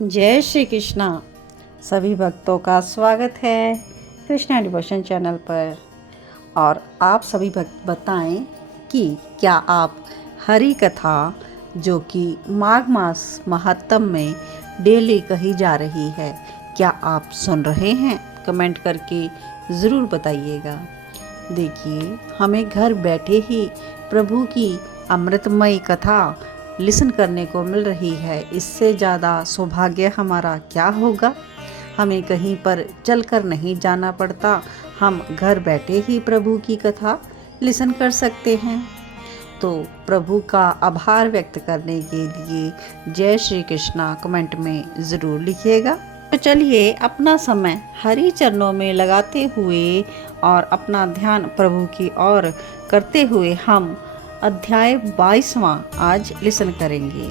जय श्री कृष्णा। सभी भक्तों का स्वागत है कृष्णा डिवोशन चैनल पर। और आप सभी भक्त बताएं कि क्या आप हरि कथा जो कि माघ मास महात्म में डेली कही जा रही है, क्या आप सुन रहे हैं? कमेंट करके ज़रूर बताइएगा। देखिए, हमें घर बैठे ही प्रभु की अमृतमयी कथा लिसन करने को मिल रही है। इससे ज़्यादा सौभाग्य हमारा क्या होगा। हमें कहीं पर चलकर नहीं जाना पड़ता, हम घर बैठे ही प्रभु की कथा लिसन कर सकते हैं। तो प्रभु का आभार व्यक्त करने के लिए जय श्री कृष्णा कमेंट में ज़रूर लिखिएगा। तो चलिए अपना समय हरि चरणों में लगाते हुए और अपना ध्यान प्रभु की ओर करते हुए हम अध्याय 22वां आज लिसन करेंगे।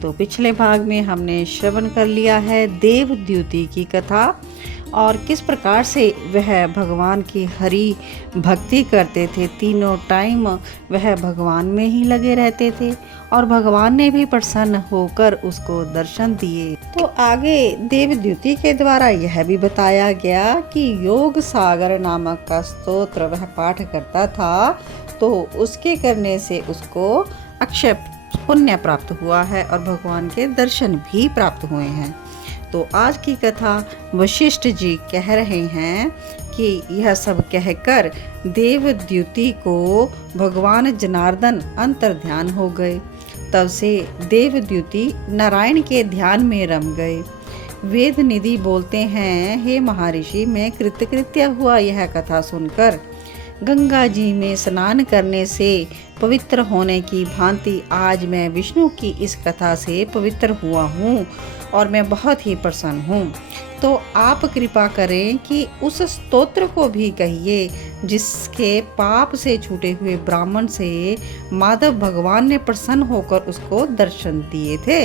तो पिछले भाग में हमने श्रवण कर लिया है देवद्युति की कथा और किस प्रकार से वह भगवान की हरि भक्ति करते थे। तीनों टाइम वह भगवान में ही लगे रहते थे और भगवान ने भी प्रसन्न होकर उसको दर्शन दिए। तो आगे देवद्युति के द्वारा यह भी बताया गया कि योग सागर नामक का स्तोत्र वह पाठ करता था, तो उसके करने से उसको अक्षय पुण्य प्राप्त हुआ है और भगवान के दर्शन भी प्राप्त हुए हैं। तो आज की कथा वशिष्ठ जी कह रहे हैं कि यह सब कहकर देवद्युति को भगवान जनार्दन अंतर्ध्यान हो गए। तब से देवद्युति नारायण के ध्यान में रम गए। वेद निधि बोलते हैं, हे महर्षि, मैं कृतकृत्य हुआ यह कथा सुनकर। गंगा जी में स्नान करने से पवित्र होने की भांति आज मैं विष्णु की इस कथा से पवित्र हुआ हूँ और मैं बहुत ही प्रसन्न हूँ। तो आप कृपा करें कि उस स्तोत्र को भी कहिए जिसके पाप से छूटे हुए ब्राह्मण से माधव भगवान ने प्रसन्न होकर उसको दर्शन दिए थे।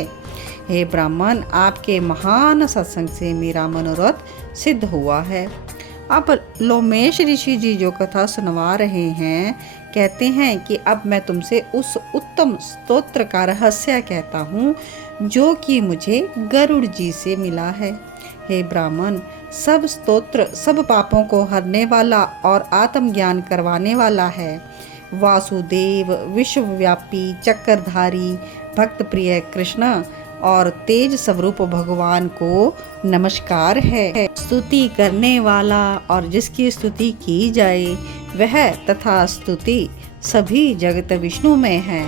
हे ब्राह्मण, आपके महान सत्संग से मेरा मनोरथ सिद्ध हुआ है। अब लोमेश ऋषि जी जो कथा सुनवा रहे हैं, कहते हैं कि अब मैं तुमसे उस उत्तम स्तोत्र का रहस्य कहता हूँ जो कि मुझे गरुड़ जी से मिला है। हे ब्राह्मण, सब स्तोत्र सब पापों को हरने वाला और आत्मज्ञान करवाने वाला है। वासुदेव, विश्वव्यापी, चक्रधारी, भक्त प्रिय कृष्ण और तेज स्वरूप भगवान को नमस्कार है। स्तुति करने वाला और जिसकी स्तुति की जाए वह तथा स्तुति सभी जगत विष्णु में है।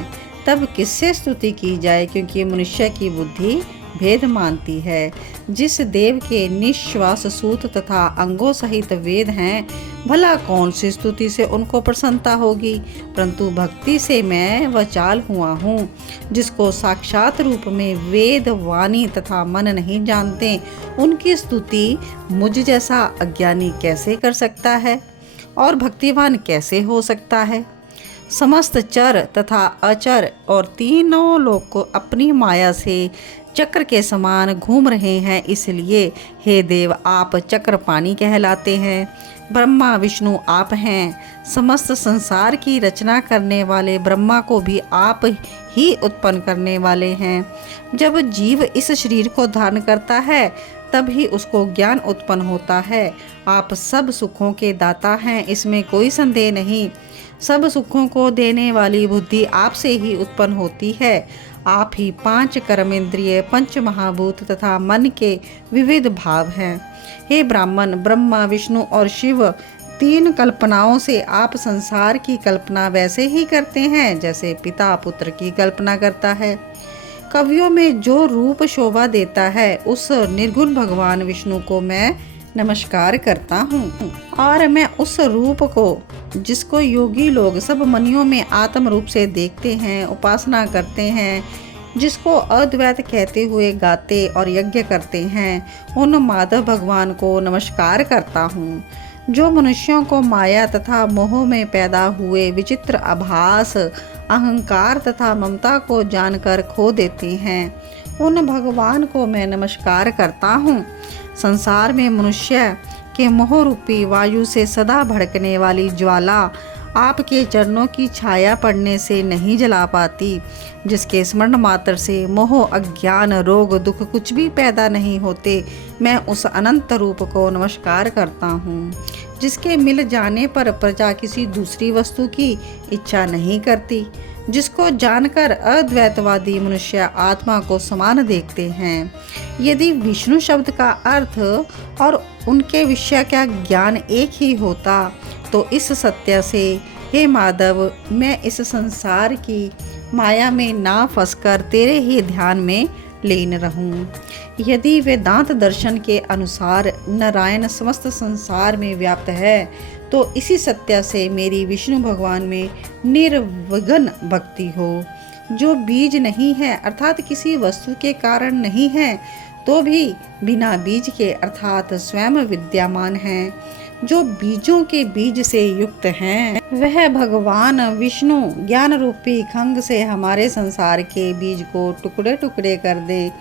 तब किससे स्तुति की जाए, क्योंकि मनुष्य की बुद्धि भेद मानती है। जिस देव के निश्वास सूत तथा अंगों सहित वेद हैं, भला कौन सी स्तुति से उनको प्रसन्नता होगी। परंतु भक्ति से मैं वचाल हुआ हूँ, जिसको साक्षात रूप में वेद वाणी तथा मन नहीं जानते, उनकी स्तुति मुझ जैसा अज्ञानी कैसे कर सकता है और भक्तिवान कैसे हो सकता है। समस्त चर तथा अचर और तीनों लोग को अपनी माया से चक्र के समान घूम रहे हैं, इसलिए हे देव, आप चक्रपाणी कहलाते हैं। ब्रह्मा विष्णु आप हैं। समस्त संसार की रचना करने वाले ब्रह्मा को भी आप ही उत्पन्न करने वाले हैं। जब जीव इस शरीर को धारण करता है तब ही उसको ज्ञान उत्पन्न होता है। आप सब सुखों के दाता हैं, इसमें कोई संदेह नहीं। सब सुखों को देने वाली बुद्धि आपसे ही उत्पन्न होती है। आप ही 5 कर्मेंद्रिय, 5 महाभूत तथा मन के विविध भाव हैं। हे ब्राह्मण, ब्रह्मा विष्णु और शिव 3 कल्पनाओं से आप संसार की कल्पना वैसे ही करते हैं जैसे पिता पुत्र की कल्पना करता है। कवियों में जो रूप शोभा देता है उस निर्गुण भगवान विष्णु को मैं नमस्कार करता हूँ। और मैं उस रूप को जिसको योगी लोग सब मनियों में आत्म रूप से देखते हैं, उपासना करते हैं, जिसको अद्वैत कहते हुए गाते और यज्ञ करते हैं, उन माधव भगवान को नमस्कार करता हूँ। जो मनुष्यों को माया तथा मोह में पैदा हुए विचित्र आभास, अहंकार तथा ममता को जानकर खो देते हैं, उन भगवान को मैं नमस्कार करता हूँ। संसार में मनुष्य के मोह रूपी वायु से सदा भड़कने वाली ज्वाला आपके चरणों की छाया पड़ने से नहीं जला पाती, जिसके स्मरण मात्र से मोह, अज्ञान, रोग, दुख कुछ भी पैदा नहीं होते, मैं उस अनंत रूप को नमस्कार करता हूँ। जिसके मिल जाने पर प्रजा किसी दूसरी वस्तु की इच्छा नहीं करती, जिसको जानकर अद्वैतवादी मनुष्य आत्मा को समान देखते हैं। यदि विष्णु शब्द का अर्थ और उनके विषय का ज्ञान एक ही होता तो इस सत्य से, हे माधव, मैं इस संसार की माया में ना फंसकर तेरे ही ध्यान में लीन रहूं। यदि वेदांत दर्शन के अनुसार नारायण समस्त संसार में व्याप्त है तो इसी सत्य से मेरी विष्णु भगवान में निर्विघ्न भक्ति हो। जो बीज नहीं है अर्थात किसी वस्तु के कारण नहीं है तो भी बिना बीज के अर्थात स्वयं विद्यमान है। जो बीजों के बीज से युक्त हैं वह भगवान विष्णु ज्ञान रूपी खंग से हमारे संसार के बीज को टुकड़े टुकड़े कर दे।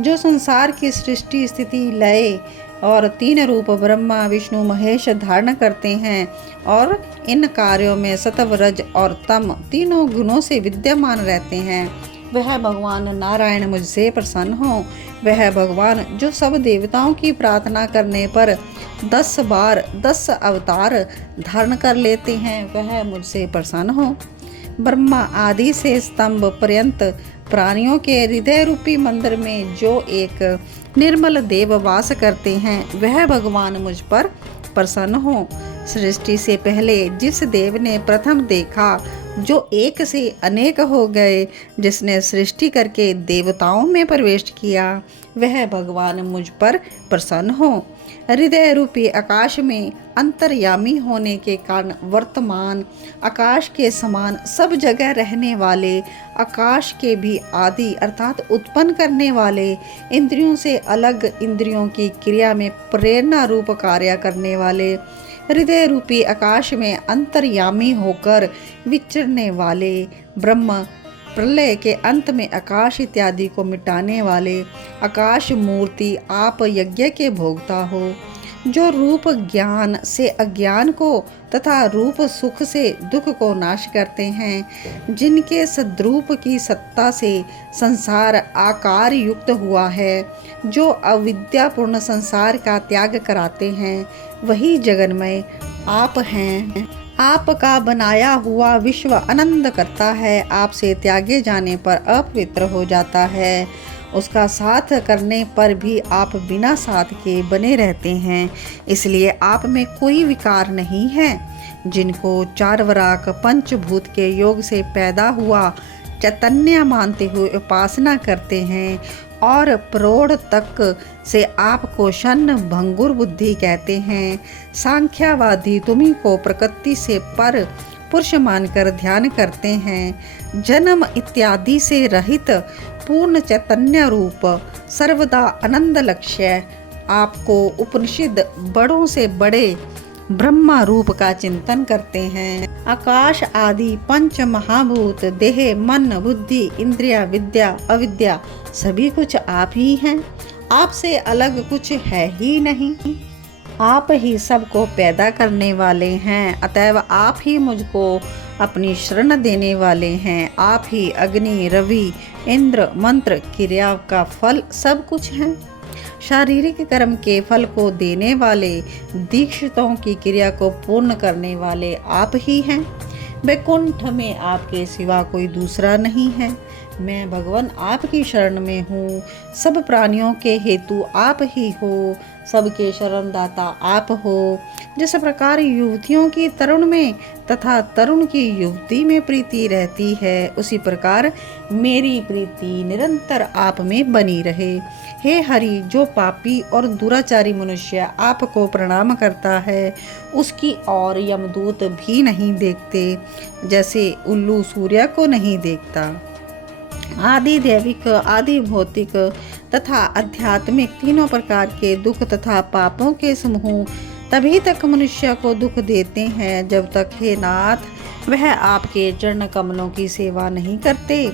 जो संसार की सृष्टि, स्थिति, लय और 3 रूप ब्रह्मा विष्णु महेश धारण करते हैं और इन कार्यों में सत्व, रज और तम तीनों गुणों से विद्यमान रहते हैं, वह भगवान नारायण मुझसे प्रसन्न हो। वह भगवान जो सब देवताओं की प्रार्थना करने पर 10 बार 10 अवतार धारण कर लेते हैं, वह मुझसे प्रसन्न हो। ब्रह्मा आदि से स्तंभ पर्यंत प्राणियों के हृदय रूपी मंदिर में जो एक निर्मल देव वास करते हैं, वह भगवान मुझ पर प्रसन्न हो। सृष्टि से पहले जिस देव ने प्रथम देखा, जो एक से अनेक हो गए, जिसने सृष्टि करके देवताओं में प्रवेश किया, वह भगवान मुझ पर प्रसन्न हो। हृदय रूपी आकाश में अंतर्यामी होने के कारण वर्तमान आकाश के समान सब जगह रहने वाले, आकाश के भी आदि अर्थात उत्पन्न करने वाले, इंद्रियों से अलग इंद्रियों की क्रिया में प्रेरणा रूप कार्य करने वाले, हृदय रूपी आकाश में अंतर्यामी होकर विचरने वाले, ब्रह्म प्रलय के अंत में आकाश इत्यादि को मिटाने वाले, आकाश मूर्ति आप यज्ञ के भोक्ता हो। जो रूप ज्ञान से अज्ञान को तथा रूप सुख से दुख को नाश करते हैं, जिनके सद्रूप की सत्ता से संसार आकार युक्त हुआ है, जो अविद्यापूर्ण संसार का त्याग कराते हैं, वही जगन्मय आप हैं। आपका बनाया हुआ विश्व आनंद करता है, आपसे त्यागे जाने पर अपवित्र हो जाता है। उसका साथ करने पर भी आप बिना साथ के बने रहते हैं, इसलिए आप में कोई विकार नहीं है। जिनको 4 वराक पंचभूत के योग से पैदा हुआ चैतन्य मानते हुए उपासना करते हैं और प्रौढ़ तक से आपको शन भंगुर बुद्धि कहते हैं। सांख्यवादी तुम्ही को प्रकृति से पर पुरुष मानकर ध्यान करते हैं। जन्म इत्यादि से रहित पूर्ण चैतन्य रूप सर्वदा आनंद लक्ष्य आपको उपनिषद बड़ों से बड़े ब्रह्मा रूप का चिंतन करते हैं। आकाश आदि 5 महाभूत देह, मन, बुद्धि, इंद्रिया, विद्या, अविद्या सभी कुछ आप ही हैं। आपसे अलग कुछ है ही नहीं। आप ही सबको पैदा करने वाले हैं, अतएव आप ही मुझको अपनी शरण देने वाले हैं। आप ही अग्नि, रवि, इंद्र, मंत्र, क्रिया का फल सब कुछ हैं। शारीरिक कर्म के फल को देने वाले, दीक्षितों की क्रिया को पूर्ण करने वाले आप ही हैं। वैकुंठ में आपके सिवा कोई दूसरा नहीं है। मैं भगवान आपकी शरण में हूँ। सब प्राणियों के हेतु आप ही हो, सबके शरणदाता आप हो। जिस प्रकार युवतियों की तरुण में तथा तरुण की युवती में प्रीति रहती है, उसी प्रकार मेरी प्रीति निरंतर आप में बनी रहे। हे हरि, जो पापी और दुराचारी मनुष्य आपको प्रणाम करता है, उसकी ओर यमदूत भी नहीं देखते, जैसे उल्लू सूर्य को नहीं देखता। आदि दैविक, आदि भौतिक तथा आध्यात्मिक तीनों प्रकार के दुख तथा पापों के समूह तभी तक मनुष्य को दुख देते हैं जब तक, हे नाथ, वह आपके चरण कमलों की सेवा नहीं करते।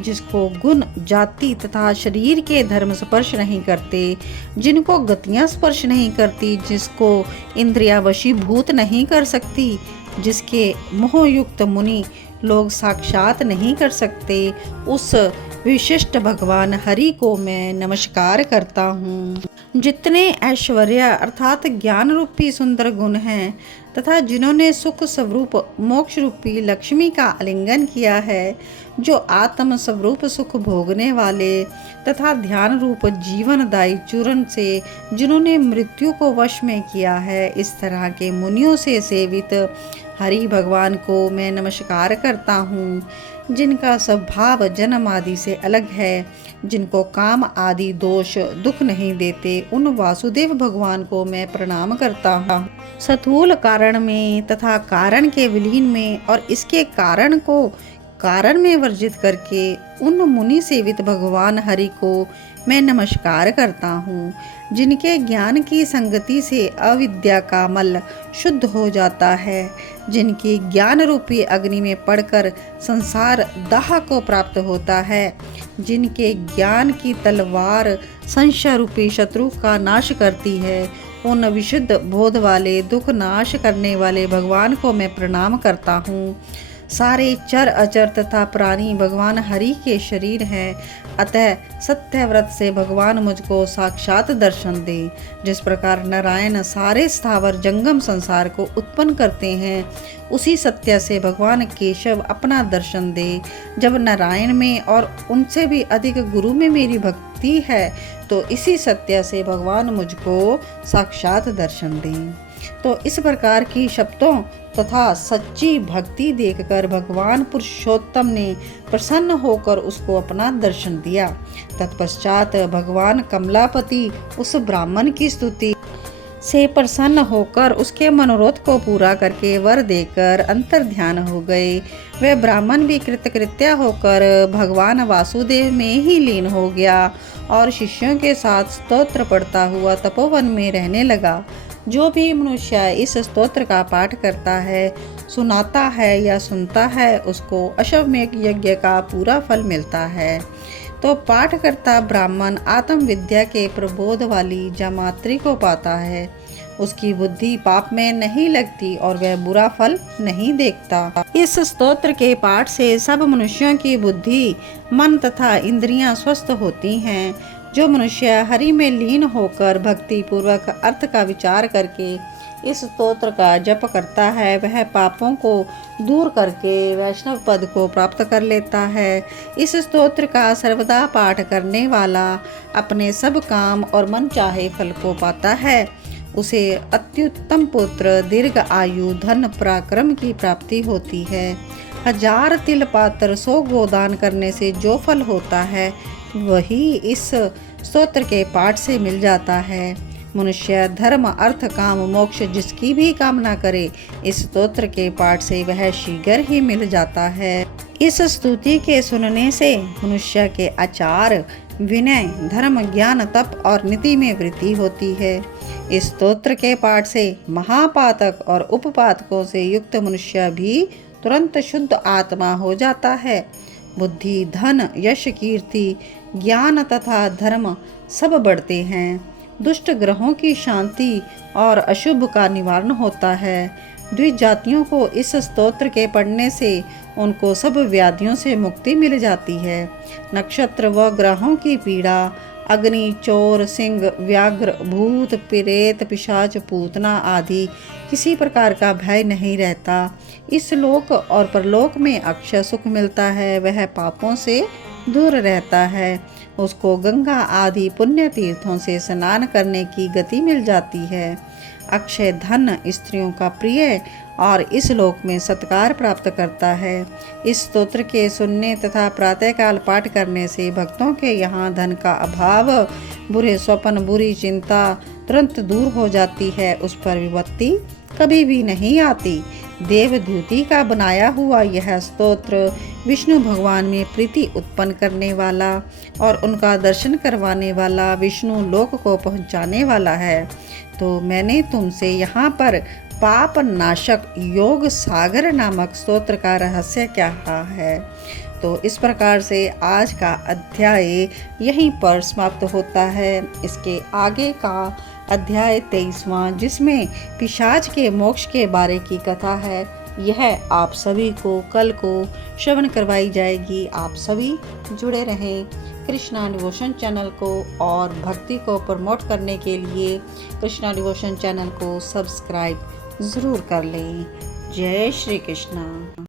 जिसको गुण, जाति तथा शरीर के धर्म स्पर्श नहीं करते, जिनको गतियां स्पर्श नहीं करती, जिसको इंद्रियां वशीभूत नहीं कर सकती, जिसके मोहयुक्त मुनि लोग साक्षात नहीं कर सकते, उस विशिष्ट भगवान हरि को मैं नमस्कार करता हूँ। जितने ऐश्वर्य अर्थात ज्ञान रूपी सुंदर गुण हैं तथा जिन्होंने सुख स्वरूप मोक्ष रूपी लक्ष्मी का आलिंगन किया है, जो आत्म स्वरूप सुख भोगने वाले तथा ध्यान रूप जीवनदायी चूर्ण से जिन्होंने मृत्यु को वश में किया है, इस तरह के मुनियों से सेवित हरि भगवान को मैं नमस्कार करता हूँ। जिनका स्वभाव जन्म आदि से अलग है, जिनको काम आदि दोष दुख नहीं देते, उन वासुदेव भगवान को मैं प्रणाम करता हूँ। स्थूल कारण में तथा कारण के विलीन में और इसके कारण को कारण में वर्जित करके उन मुनि सेवित भगवान हरि को मैं नमस्कार करता हूँ। जिनके ज्ञान की संगति से अविद्या का मल शुद्ध हो जाता है, जिनकी ज्ञान रूपी अग्नि में पड़कर संसार दाह को प्राप्त होता है, जिनके ज्ञान की तलवार संशय रूपी शत्रु का नाश करती है, उन विशुद्ध बोध वाले दुख नाश करने वाले भगवान को मैं प्रणाम करता हूँ। सारे चर अचर तथा प्राणी भगवान हरि के शरीर हैं, अतः सत्य व्रत से भगवान मुझको साक्षात दर्शन दे। जिस प्रकार नारायण सारे स्थावर जंगम संसार को उत्पन्न करते हैं, उसी सत्य से भगवान केशव अपना दर्शन दे। जब नारायण में और उनसे भी अधिक गुरु में मेरी भक्ति है, तो इसी सत्य से भगवान मुझको साक्षात दर्शन दें। तो इस प्रकार की शब्दों तथा सच्ची भक्ति देखकर भगवान पुरुषोत्तम ने प्रसन्न होकर उसको अपना दर्शन दिया। तत्पश्चात भगवान कमलापति उस ब्राह्मण की स्तुति से प्रसन्न होकर उसके मनोरथ को पूरा करके वर देकर अंतर ध्यान हो गए। वह ब्राह्मण भी कृतकृत्य होकर भगवान वासुदेव में ही लीन हो गया और शिष्यों के साथ स्तोत्र पढ़ता हुआ तपोवन में रहने लगा। जो भी मनुष्य इस स्तोत्र का पाठ करता है, सुनाता है या सुनता है, उसको अश्वमेध यज्ञ का पूरा फल मिलता है। तो पाठ करता ब्राह्मण आत्म विद्या के प्रबोध वाली जमात्री को पाता है। उसकी बुद्धि पाप में नहीं लगती और वह बुरा फल नहीं देखता। इस स्तोत्र के पाठ से सब मनुष्यों की बुद्धि, मन तथा इंद्रियां स्वस्थ होती हैं। जो मनुष्य हरि में लीन होकर भक्ति पूर्वक अर्थ का विचार करके इस स्तोत्र का जप करता है, वह पापों को दूर करके वैष्णव पद को प्राप्त कर लेता है। इस स्तोत्र का सर्वदा पाठ करने वाला अपने सब काम और मन चाहे फल को पाता है। उसे अत्युत्तम पुत्र, दीर्घ आयु, धन, पराक्रम की प्राप्ति होती है। 1000 तिल पात्र 100 गोदान करने से जो फल होता है, वही इस स्तोत्र के पाठ से मिल जाता है। मनुष्य धर्म, अर्थ, काम, मोक्ष जिसकी भी कामना करे, इस स्तोत्र के पाठ से वह शीघ्र ही मिल जाता है। इस स्तुति के सुनने से मनुष्य के आचार, विनय, धर्म, ज्ञान, तप और नीति में वृद्धि होती है। इस स्तोत्र के पाठ से महापातक और उपपातकों से युक्त मनुष्य भी तुरंत शुद्ध आत्मा हो जाता है। बुद्धि, धन, यश, कीर्ति, ज्ञान तथा धर्म सब बढ़ते हैं। दुष्ट ग्रहों की शांति और अशुभ का निवारण होता है। द्विजातियों को इस स्तोत्र के पढ़ने से उनको सब व्याधियों से मुक्ति मिल जाती है। नक्षत्र व ग्रहों की पीड़ा, अग्नि, चोर, सिंह, व्याघ्र, भूत, प्रेत, पिशाच, पूतना आदि किसी प्रकार का भय नहीं रहता। इस लोक और परलोक में अक्षय सुख मिलता है। वह पापों से दूर रहता है। उसको गंगा आदि पुण्य तीर्थों से स्नान करने की गति मिल जाती है। अक्षय धन स्त्रियों का प्रिय और इस लोक में सत्कार प्राप्त करता है। इस स्तोत्र के सुनने तथा प्रातःकाल पाठ करने से भक्तों के यहाँ धन का अभाव, बुरे स्वप्न, बुरी चिंता तुरंत दूर हो जाती है। उस पर विपत्ति कभी भी नहीं आती। देवद्युति का बनाया हुआ यह स्तोत्र विष्णु भगवान में प्रीति उत्पन्न करने वाला और उनका दर्शन करवाने वाला, विष्णु लोक को पहुँचाने वाला है। तो मैंने तुमसे यहाँ पर पाप नाशक योग सागर नामक स्तोत्र का रहस्य क्या है। तो इस प्रकार से आज का अध्याय यहीं पर समाप्त होता है। इसके आगे का अध्याय 23वां, जिसमें पिशाच के मोक्ष के बारे की कथा है, यह आप सभी को कल को श्रवण करवाई जाएगी। आप सभी जुड़े रहें कृष्णा डिवोशन चैनल को, और भक्ति को प्रमोट करने के लिए कृष्णा डिवोशन चैनल को सब्सक्राइब ज़रूर कर लें। जय श्री कृष्णा।